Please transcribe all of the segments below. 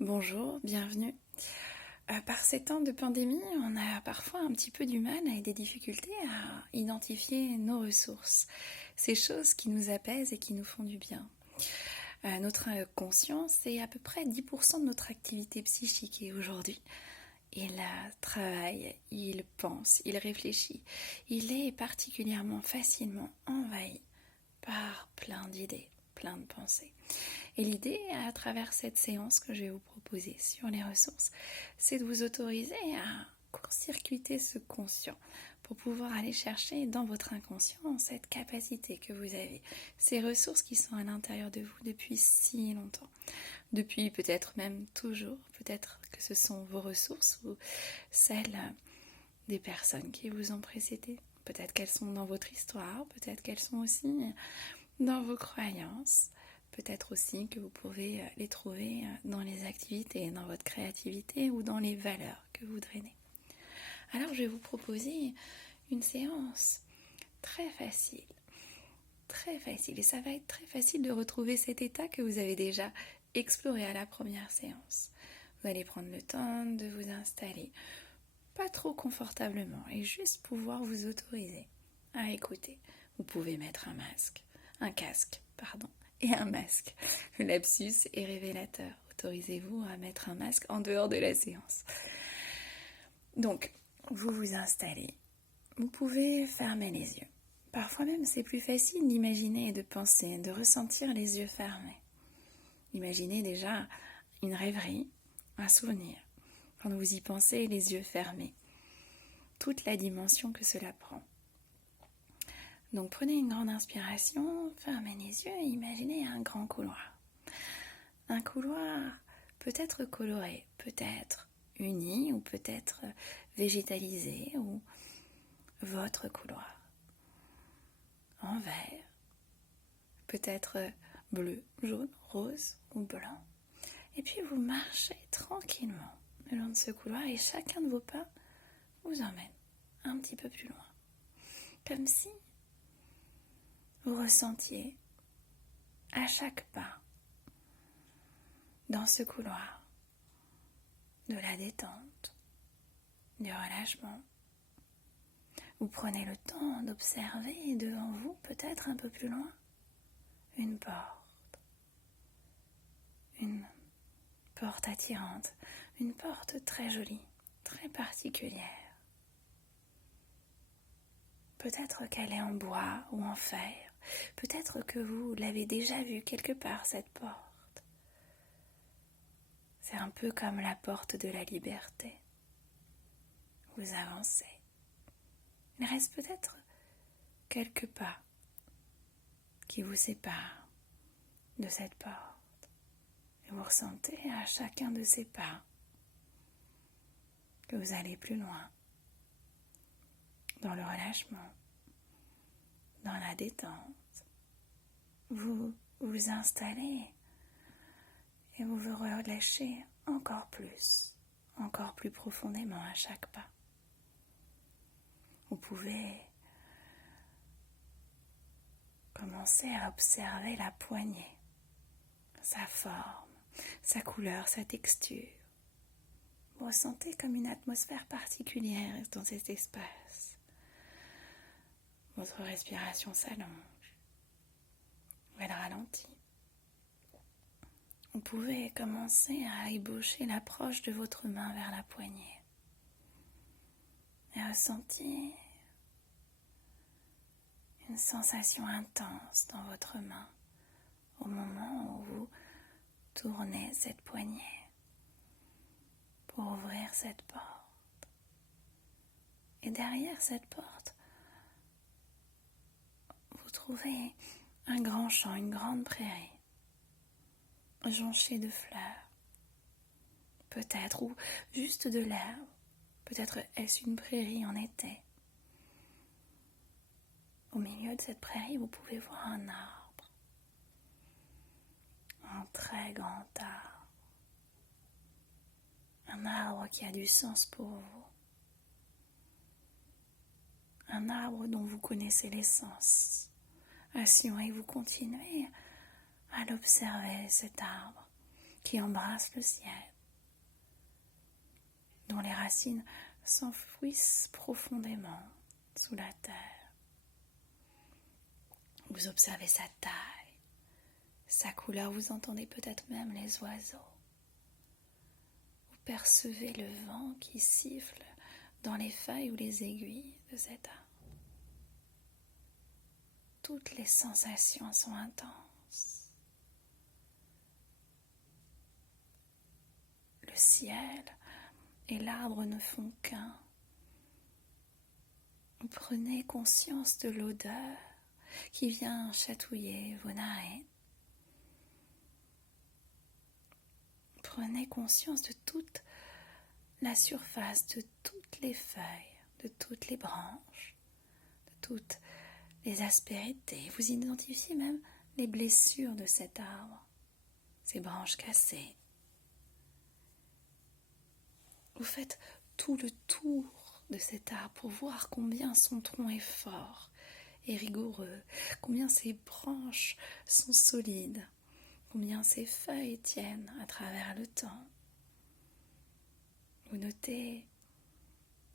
Bonjour, bienvenue. Par ces temps de pandémie, on a parfois un petit peu du mal et des difficultés à identifier nos ressources, ces choses qui nous apaisent et qui nous font du bien. Notre conscient, c'est à peu près 10% de notre activité psychique et aujourd'hui, il travaille, il pense, il réfléchit, il est particulièrement facilement envahi par plein d'idées, plein de pensées. Et l'idée, à travers cette séance que je vais vous proposer sur les ressources, c'est de vous autoriser à court-circuiter ce conscient pour pouvoir aller chercher dans votre inconscient cette capacité que vous avez, ces ressources qui sont à l'intérieur de vous depuis si longtemps, depuis peut-être même toujours, peut-être que ce sont vos ressources ou celles des personnes qui vous ont précédé, peut-être qu'elles sont dans votre histoire, peut-être qu'elles sont aussi dans vos croyances. Peut-être aussi que vous pouvez les trouver dans les activités, dans votre créativité ou dans les valeurs que vous drainez. Alors je vais vous proposer une séance très facile, et ça va être très facile de retrouver cet état que vous avez déjà exploré à la première séance. Vous allez prendre le temps de vous installer, pas trop confortablement, et juste pouvoir vous autoriser à écouter. Vous pouvez mettre un casque, et un masque. Le lapsus est révélateur. Autorisez-vous à mettre un masque en dehors de la séance. Donc, vous vous installez. Vous pouvez fermer les yeux. Parfois même, c'est plus facile d'imaginer et de penser, de ressentir les yeux fermés. Imaginez déjà une rêverie, un souvenir. Quand vous y pensez, les yeux fermés. Toute la dimension que cela prend. Donc prenez une grande inspiration, fermez les yeux et imaginez un grand couloir. Un couloir peut-être coloré, peut-être uni ou peut-être végétalisé ou votre couloir. En vert, peut-être bleu, jaune, rose ou blanc. Et puis vous marchez tranquillement le long de ce couloir et chacun de vos pas vous emmène un petit peu plus loin. Comme si vous ressentiez à chaque pas dans ce couloir de la détente, du relâchement. Vous prenez le temps d'observer devant vous, peut-être un peu plus loin, une porte attirante, une porte très jolie, très particulière. Peut-être qu'elle est en bois ou en fer, peut-être que vous l'avez déjà vue quelque part, cette porte. C'est un peu comme la porte de la liberté. Vous avancez. Il reste peut-être quelques pas qui vous séparent de cette porte. Et vous ressentez à chacun de ces pas que vous allez plus loin dans le relâchement, dans la détente. Vous vous installez et vous vous relâchez encore plus profondément à chaque pas. Vous pouvez commencer à observer la poignée, sa forme, sa couleur, sa texture. Vous ressentez comme une atmosphère particulière dans cet espace. Votre respiration s'allonge, elle ralentit. Vous pouvez commencer à ébaucher l'approche de votre main vers la poignée et ressentir une sensation intense dans votre main au moment où vous tournez cette poignée pour ouvrir cette porte. Et derrière cette porte, vous trouvez un grand champ, une grande prairie, jonchée de fleurs, peut-être, ou juste de l'herbe. Peut-être est-ce une prairie en été. Au milieu de cette prairie, vous pouvez voir un arbre, un très grand arbre, un arbre qui a du sens pour vous, un arbre dont vous connaissez l'essence. Assurez-vous continuez à l'observer, cet arbre, qui embrasse le ciel, dont les racines s'enfouissent profondément sous la terre. Vous observez sa taille, sa couleur, vous entendez peut-être même les oiseaux. Vous percevez le vent qui siffle dans les feuilles ou les aiguilles de cet arbre. Toutes les sensations sont intenses. Le ciel et l'arbre ne font qu'un. Vous prenez conscience de l'odeur qui vient chatouiller vos narines. Prenez conscience de toute la surface, de toutes les feuilles, de toutes les branches, de toutes les aspérités. Vous identifiez même les blessures de cet arbre, ses branches cassées. Vous faites tout le tour de cet arbre pour voir combien son tronc est fort et rigoureux, combien ses branches sont solides, combien ses feuilles tiennent à travers le temps. Vous notez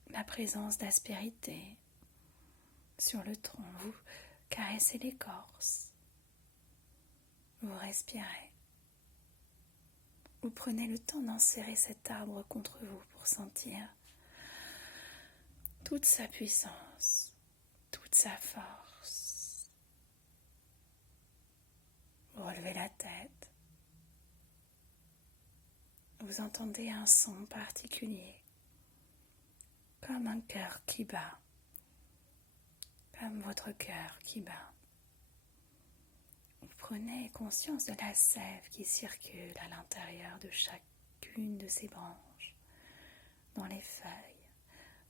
la présence d'aspérité sur le tronc, vous caressez l'écorce, vous respirez. Vous prenez le temps d'enserrer cet arbre contre vous pour sentir toute sa puissance, toute sa force. Vous relevez la tête. Vous entendez un son particulier, comme un cœur qui bat, comme votre cœur qui bat. Vous prenez conscience de la sève qui circule à l'intérieur de chacune de ces branches, dans les feuilles,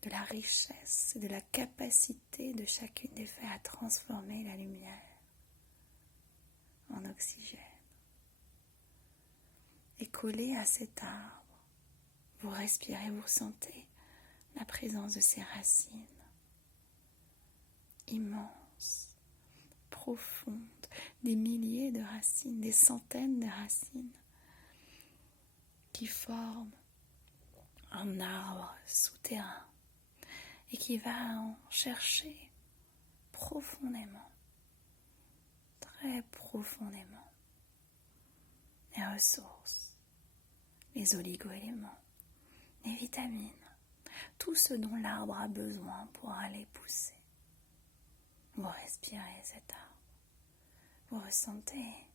de la richesse, de la capacité de chacune des feuilles à transformer la lumière en oxygène. Et collé à cet arbre, vous respirez, vous sentez la présence de ses racines, immenses, profondes, des milliers de racines, des centaines de racines qui forment un arbre souterrain et qui va en chercher profondément, très profondément, les ressources, les oligo-éléments, les vitamines, tout ce dont l'arbre a besoin pour aller pousser. Vous respirez cet arbre. Vous ressentez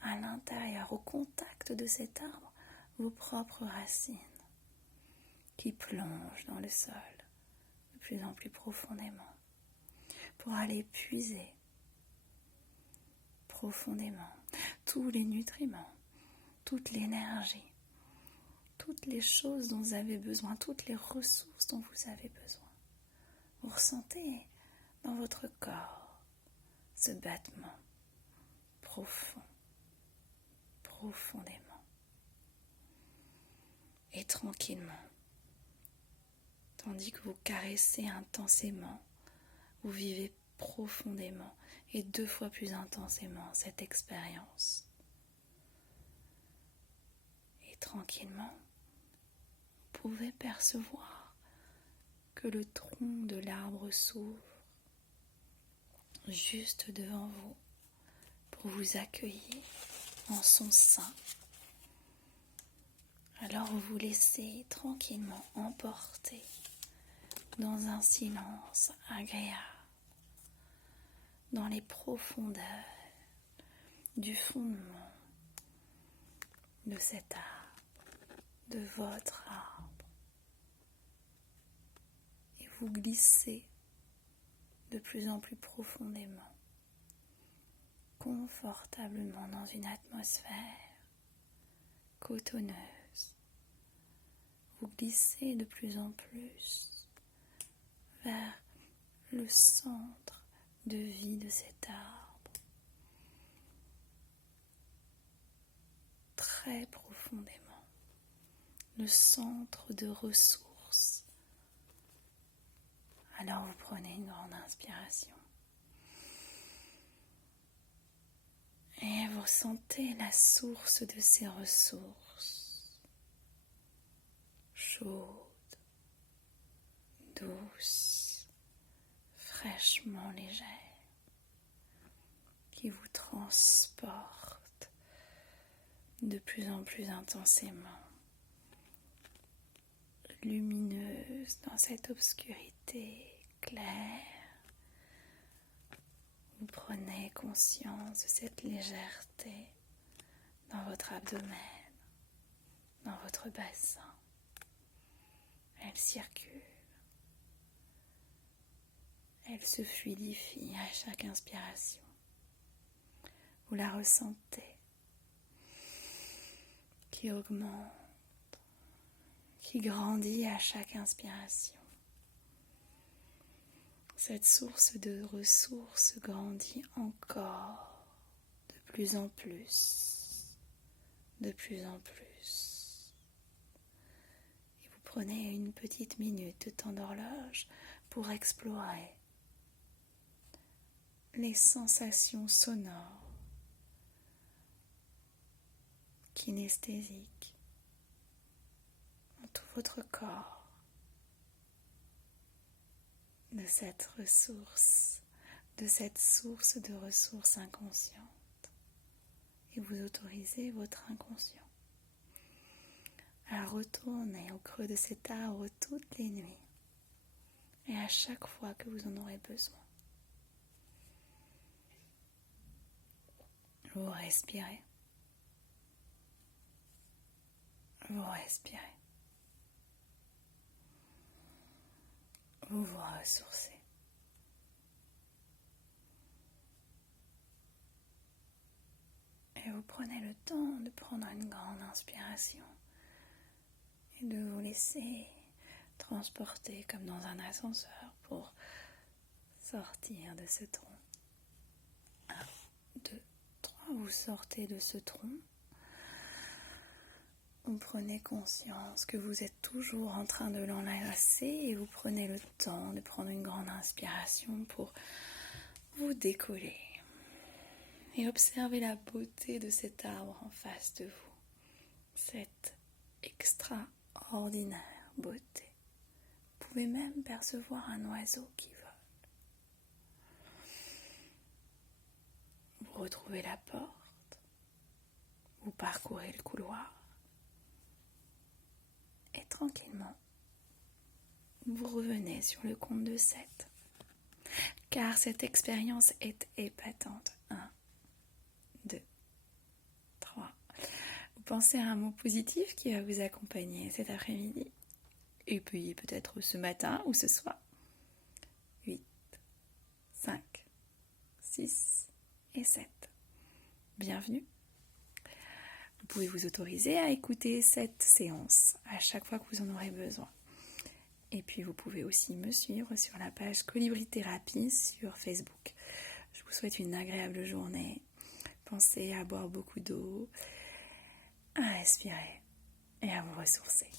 à l'intérieur, au contact de cet arbre, vos propres racines qui plongent dans le sol de plus en plus profondément pour aller puiser profondément tous les nutriments, toute l'énergie, toutes les choses dont vous avez besoin, toutes les ressources dont vous avez besoin. Vous ressentez dans votre corps ce battement profond, profondément. Et tranquillement, tandis que vous caressez intensément, vous vivez profondément et 2 fois plus intensément cette expérience. Et tranquillement, vous pouvez percevoir que le tronc de l'arbre s'ouvre juste devant vous pour vous accueillir en son sein. Alors vous vous laissez tranquillement emporter dans un silence agréable, dans les profondeurs du fondement de cet arbre, de votre arbre. Et vous glissez de plus en plus profondément, confortablement dans une atmosphère cotonneuse. Vous glissez de plus en plus vers le centre de vie de cet arbre, très profondément, le centre de ressources. Alors vous prenez une grande inspiration Et vous sentez la source de ces ressources, chaude, douce, fraîchement légère, qui vous transporte de plus en plus intensément, lumineuse dans cette obscurité claire. Vous prenez conscience de cette légèreté dans votre abdomen, dans votre bassin. Elle circule. Elle se fluidifie à chaque inspiration. Vous la ressentez qui augmente, qui grandit à chaque inspiration. Cette source de ressources grandit encore de plus en plus, de plus en plus. Et vous prenez une petite minute de temps d'horloge pour explorer les sensations sonores, kinesthésiques, dans tout votre corps, de cette ressource, de cette source de ressources inconscientes. Et vous autorisez votre inconscient à retourner au creux de cet arbre toutes les nuits et à chaque fois que vous en aurez besoin. Vous respirez. Vous respirez. Vous vous ressourcez. Et vous prenez le temps de prendre une grande inspiration et de vous laisser transporter comme dans un ascenseur pour sortir de ce tronc. 1, 2, 3, vous sortez de ce tronc. Vous prenez conscience que vous êtes toujours en train de l'enlacer et vous prenez le temps de prendre une grande inspiration pour vous décoller et observer la beauté de cet arbre en face de vous, cette extraordinaire beauté. Vous pouvez même percevoir un oiseau qui vole. Vous retrouvez la porte, vous parcourez le couloir. Et tranquillement, vous revenez sur le compte de 7. Car cette expérience est épatante. 1, 2, 3. Vous pensez à un mot positif qui va vous accompagner cet après-midi. Et puis peut-être ce matin ou ce soir. 8, 5, 6 et 7. Bienvenue. Vous pouvez vous autoriser à écouter cette séance à chaque fois que vous en aurez besoin. Et puis vous pouvez aussi me suivre sur la page Colibri Thérapie sur Facebook. Je vous souhaite une agréable journée. Pensez à boire beaucoup d'eau, à respirer et à vous ressourcer.